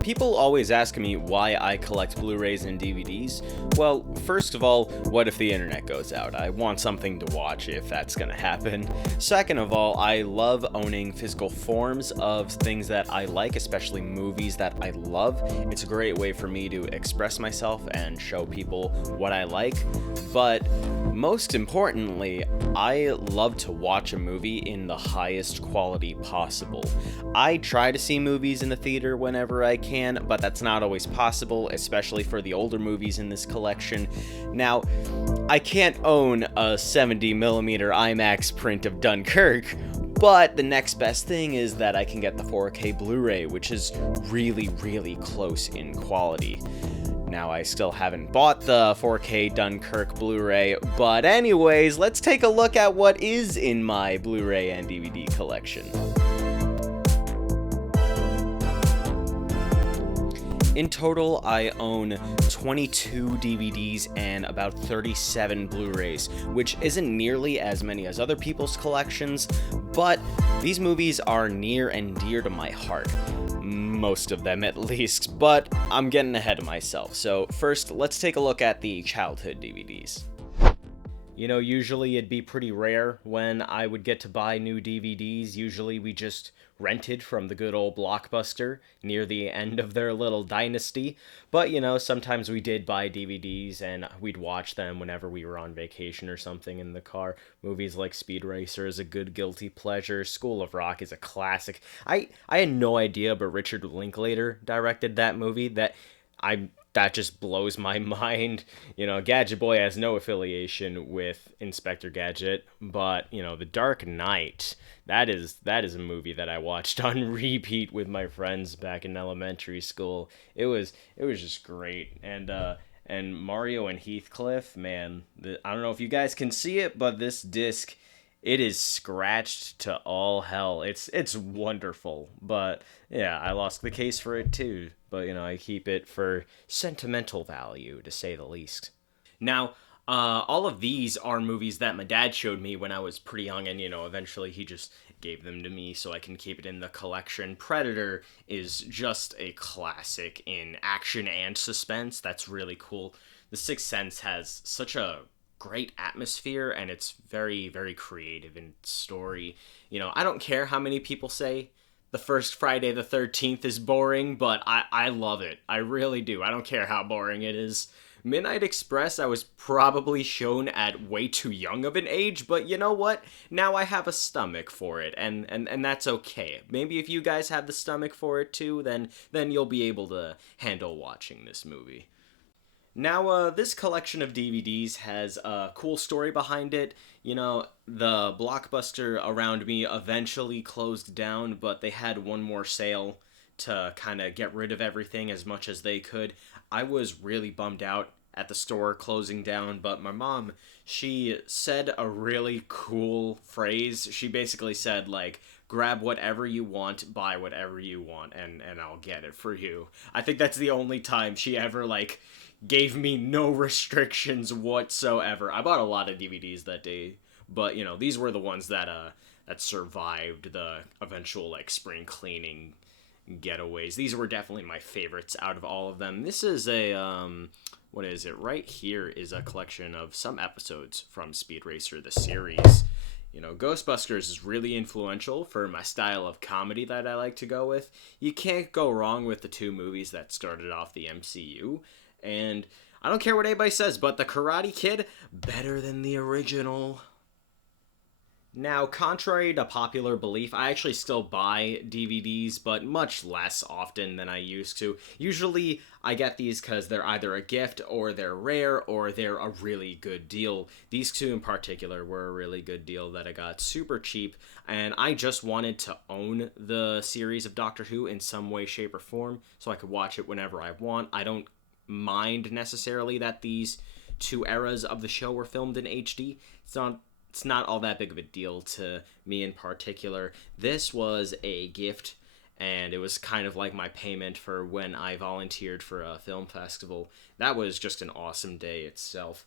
People always ask me why I collect Blu-rays and DVDs. Well, first of all, what if the internet goes out? I want something to watch if that's gonna happen. Second of all, I love owning physical forms of things that I like, especially movies that I love. It's a great way for me to express myself and show people what I like. But most importantly, I love to watch a movie in the highest quality possible. I try to see movies in the theater whenever I can, but that's not always possible, especially for the older movies in this collection. Now, I can't own a 70mm IMAX print of Dunkirk, but the next best thing is that I can get the 4K Blu-ray, which is really, really close in quality. Now, I still haven't bought the 4K Dunkirk Blu-ray, but anyways, let's take a look at what is in my Blu-ray and DVD collection. In total, I own 22 DVDs and about 37 Blu-rays, which isn't nearly as many as other people's collections, but these movies are near and dear to my heart. Most of them, at least, but I'm getting ahead of myself. So first, let's take a look at the childhood DVDs. Usually it'd be pretty rare when I would get to buy new DVDs. Usually we just rented from the good old Blockbuster near the end of their little dynasty. But, sometimes we did buy DVDs and we'd watch them whenever we were on vacation or something in the car. Movies like Speed Racer is a good guilty pleasure. School of Rock is a classic. I had no idea, but Richard Linklater directed that movie. That just blows my mind. Gadget Boy has no affiliation with Inspector Gadget, but, The Dark Knight, that is a movie that I watched on repeat with my friends back in elementary school. It was just great. And Mario and Heathcliff, man, I don't know if you guys can see it, but this disc, it is scratched to all hell. It's wonderful, but yeah, I lost the case for it too. But I keep it for sentimental value, to say the least. Now, all of these are movies that my dad showed me when I was pretty young, and eventually he just gave them to me so I can keep it in the collection. Predator is just a classic in action and suspense. That's really cool. The Sixth Sense has such a great atmosphere, and it's very, very creative in story. I don't care how many people say the first Friday the 13th is boring, but I love it. I really do. I don't care how boring it is. Midnight Express, I was probably shown at way too young of an age, but you know what? Now I have a stomach for it, and that's okay. Maybe if you guys have the stomach for it too, then you'll be able to handle watching this movie. Now, this collection of DVDs has a cool story behind it. The Blockbuster around me eventually closed down, but they had one more sale to kind of get rid of everything as much as they could. I was really bummed out at the store closing down, but my mom, she said a really cool phrase. She basically said, grab whatever you want, buy whatever you want, and I'll get it for you. I think that's the only time she ever, gave me no restrictions whatsoever. I bought a lot of DVDs that day, but these were the ones that survived the eventual spring cleaning getaways. These were definitely my favorites out of all of them. This is what is it? Right here is a collection of some episodes from Speed Racer the series. Ghostbusters is really influential for my style of comedy that I like to go with. You can't go wrong with the two movies that started off the MCU. And I don't care what anybody says, but The Karate Kid, better than the original. Now, contrary to popular belief, I actually still buy DVDs, but much less often than I used to. Usually, I get these because they're either a gift, or they're rare, or they're a really good deal. These two in particular were a really good deal that I got super cheap, and I just wanted to own the series of Doctor Who in some way, shape, or form, so I could watch it whenever I want. I don't mind necessarily that these two eras of the show were filmed in HD. It's not all that big of a deal to me in particular. This was a gift, and it was kind of like my payment for when I volunteered for a film festival. That was just an awesome day itself.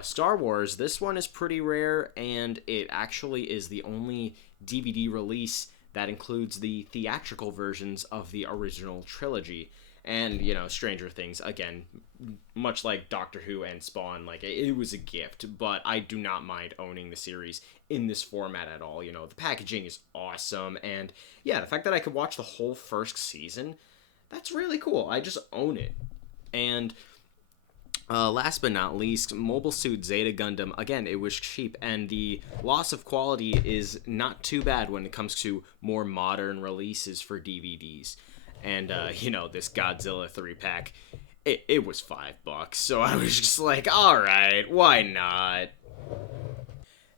Star Wars, this one is pretty rare, and it actually is the only DVD release that includes the theatrical versions of the original trilogy. And, Stranger Things, again, much like Doctor Who and Spawn, like, it was a gift, but I do not mind owning the series in this format at all. The packaging is awesome, and, yeah, the fact that I could watch the whole first season, that's really cool. I just own it. And last but not least, Mobile Suit Zeta Gundam. Again, it was cheap, and the loss of quality is not too bad when it comes to more modern releases for DVDs. And, this Godzilla 3-pack, it was $5, so I was just like, alright, why not?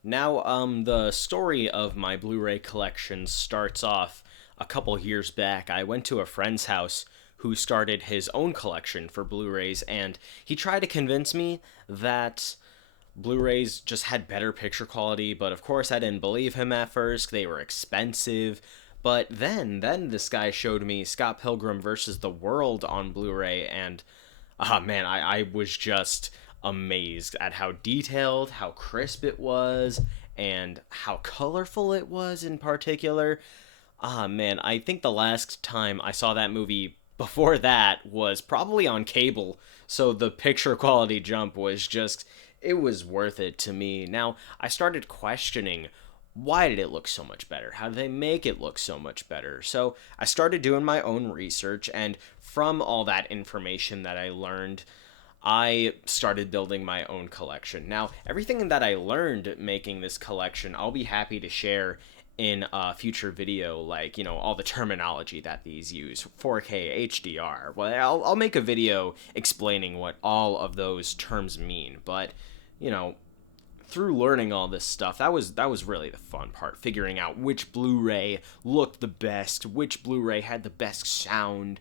Now, the story of my Blu-ray collection starts off a couple years back. I went to a friend's house who started his own collection for Blu-rays, and he tried to convince me that Blu-rays just had better picture quality, but of course I didn't believe him at first. They were expensive. But then this guy showed me Scott Pilgrim vs. the World on Blu-ray, and, man, I was just amazed at how detailed, how crisp it was, and how colorful it was in particular. Man, I think the last time I saw that movie before that was probably on cable, so the picture quality jump was just, it was worth it to me. Now, I started questioning, why did it look so much better? How did they make it look so much better? So I started doing my own research, and from all that information that I learned, I started building my own collection. Now, everything that I learned making this collection, I'll be happy to share in a future video, like, all the terminology that these use, 4K, HDR. Well, I'll make a video explaining what all of those terms mean, but, through learning all this stuff, that was really the fun part, figuring out which Blu-ray looked the best, which Blu-ray had the best sound,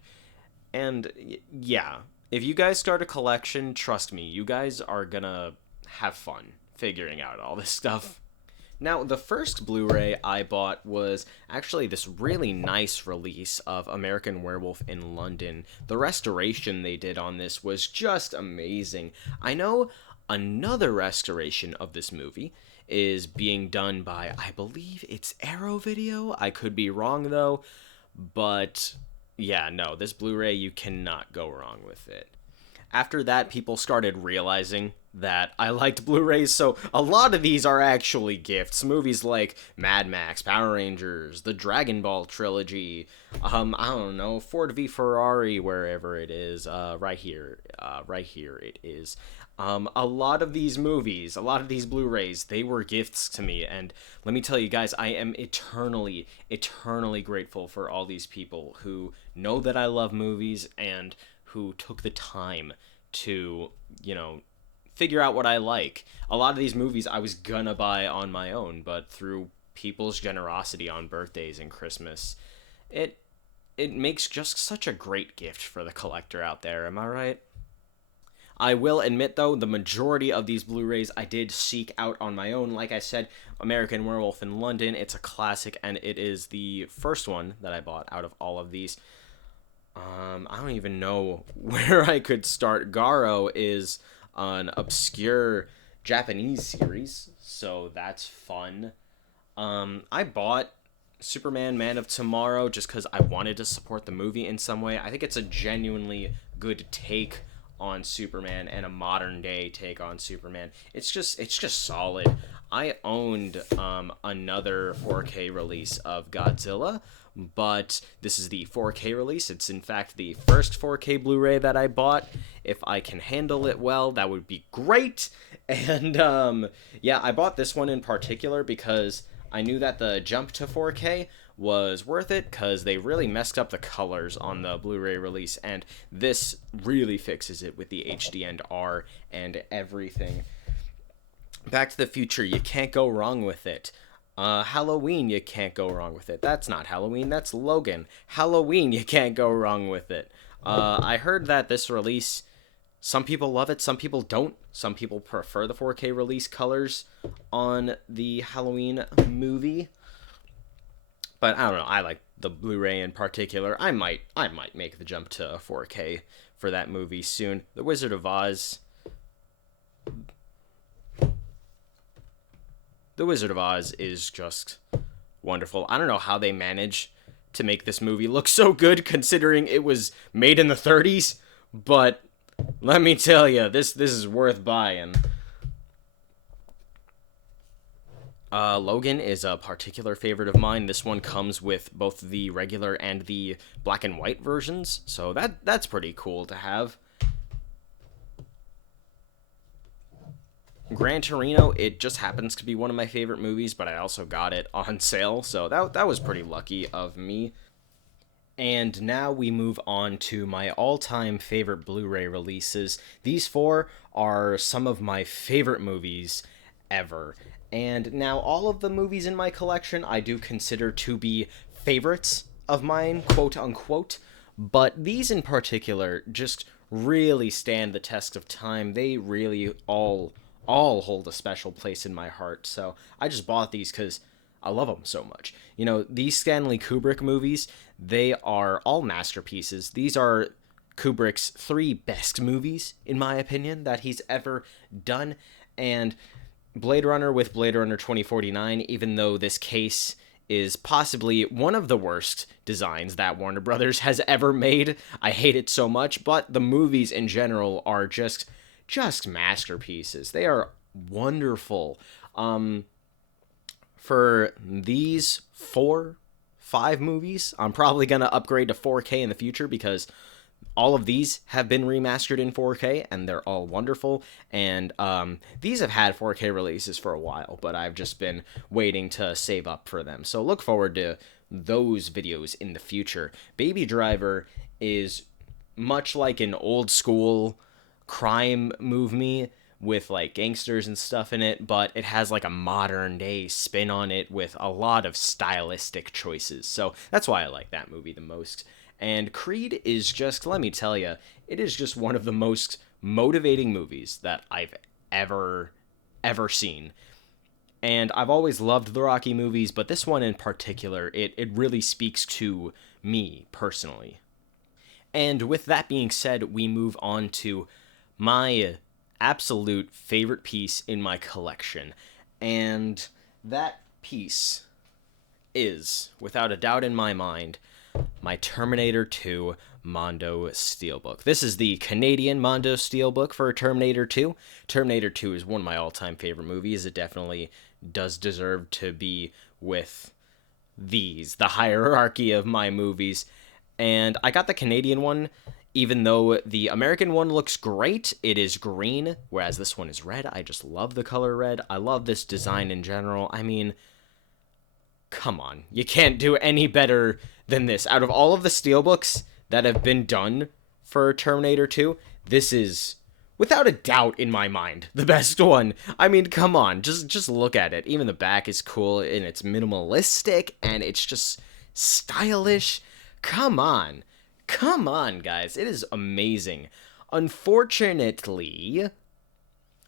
and yeah, if you guys start a collection, trust me, you guys are gonna have fun figuring out all this stuff. Now, the first Blu-ray I bought was actually this really nice release of American Werewolf in London. The restoration they did on this was just amazing. I know another restoration of this movie is being done by, I believe it's Arrow Video. I could be wrong, though. But, yeah, no, this Blu-ray, you cannot go wrong with it. After that, people started realizing that I liked Blu-rays, so a lot of these are actually gifts. Movies like Mad Max, Power Rangers, the Dragon Ball trilogy, I don't know, Ford v Ferrari, wherever it is, right here it is. A lot of these movies, a lot of these Blu-rays, they were gifts to me, and let me tell you guys, I am eternally grateful for all these people who know that I love movies and who took the time to, figure out what I like. A lot of these movies I was gonna buy on my own, but through people's generosity on birthdays and Christmas, it makes just such a great gift for the collector out there, am I right? I will admit, though, the majority of these Blu-rays I did seek out on my own. Like I said, American Werewolf in London, it's a classic, and it is the first one that I bought out of all of these. I don't even know where I could start. Garo is an obscure Japanese series, so that's fun. I bought Superman Man of Tomorrow just because I wanted to support the movie in some way. I think it's a genuinely good take on Superman and a modern day take on Superman. It's just solid. I owned another 4K release of Godzilla, but this is the 4K release. It's in fact the first 4K Blu-ray that I bought. If I can handle it well, that would be great. And yeah, I bought this one in particular because I knew that the jump to 4K was worth it because they really messed up the colors on the Blu-ray release, and this really fixes it with the HD and R and everything. Back to the Future, you can't go wrong with it. Halloween, you can't go wrong with it. That's not Halloween, that's Logan. Halloween, you can't go wrong with it. I heard that this release, some people love it, some people don't. Some people prefer the 4K release colors on the Halloween movie. But I don't know, I like the Blu-ray in particular. I might make the jump to 4K for that movie soon. The Wizard of Oz. The Wizard of Oz is just wonderful. I don't know how they managed to make this movie look so good considering it was made in the 30s, but let me tell you, this is worth buying. Logan is a particular favorite of mine. This one comes with both the regular and the black and white versions, so that's pretty cool to have. Gran Torino, it just happens to be one of my favorite movies, but I also got it on sale, so that was pretty lucky of me. And now we move on to my all-time favorite Blu-ray releases. These 4 are some of my favorite movies ever. And now all of the movies in my collection I do consider to be favorites of mine, quote-unquote. But these in particular just really stand the test of time. They really all hold a special place in my heart. So I just bought these because I love them so much. You know, these Stanley Kubrick movies, they are all masterpieces. These are Kubrick's 3 best movies, in my opinion, that he's ever done. And Blade Runner with Blade Runner 2049, even though this case is possibly one of the worst designs that Warner Brothers has ever made. I hate it so much, but the movies in general are just masterpieces. They are wonderful. For these 5 movies, I'm probably going to upgrade to 4K in the future because all of these have been remastered in 4K, and they're all wonderful. And these have had 4K releases for a while, but I've just been waiting to save up for them. So look forward to those videos in the future. Baby Driver is much like an old school crime movie with like gangsters and stuff in it, but it has like a modern day spin on it with a lot of stylistic choices. So that's why I like that movie the most. And Creed is just, let me tell you, it is just one of the most motivating movies that I've ever seen. And I've always loved the Rocky movies, but this one in particular, it really speaks to me personally. And with that being said, we move on to my absolute favorite piece in my collection. And that piece is, without a doubt in my mind, my Terminator 2 Mondo Steelbook. This is the Canadian Mondo Steelbook for Terminator 2. Terminator 2 is one of my all-time favorite movies. It definitely does deserve to be with the hierarchy of my movies. And I got the Canadian one, even though the American one looks great. It is green, whereas this one is red. I just love the color red. I love this design in general. I mean, come on. You can't do any better than this. Out of all of the steelbooks that have been done for Terminator 2, this is, without a doubt in my mind, the best one. I mean, come on. Just look at it. Even the back is cool, and it's minimalistic, and it's just stylish. Come on. Come on, guys. It is amazing. Unfortunately,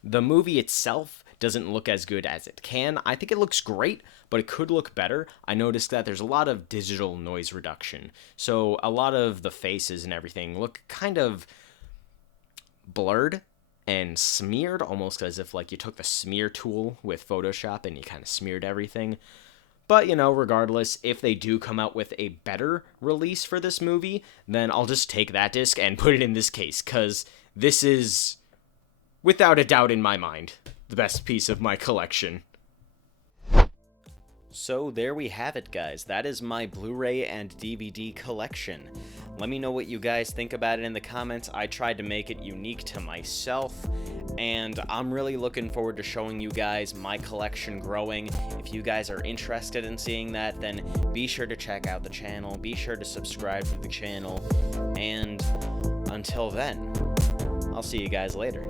the movie itself doesn't look as good as it can. I think it looks great, but it could look better. I noticed that there's a lot of digital noise reduction. So a lot of the faces and everything look kind of blurred and smeared, almost as if like you took the smear tool with Photoshop and you kind of smeared everything. But, you know, regardless, if they do come out with a better release for this movie, then I'll just take that disc and put it in this case, because this is, without a doubt in my mind, the best piece of my collection. So there we have it, guys. That is my Blu-ray and DVD collection. Let me know what you guys think about it in the comments. I tried to make it unique to myself, and I'm really looking forward to showing you guys my collection growing. If you guys are interested in seeing that, then be sure to check out the channel. Be sure to subscribe to the channel. And until then, I'll see you guys later.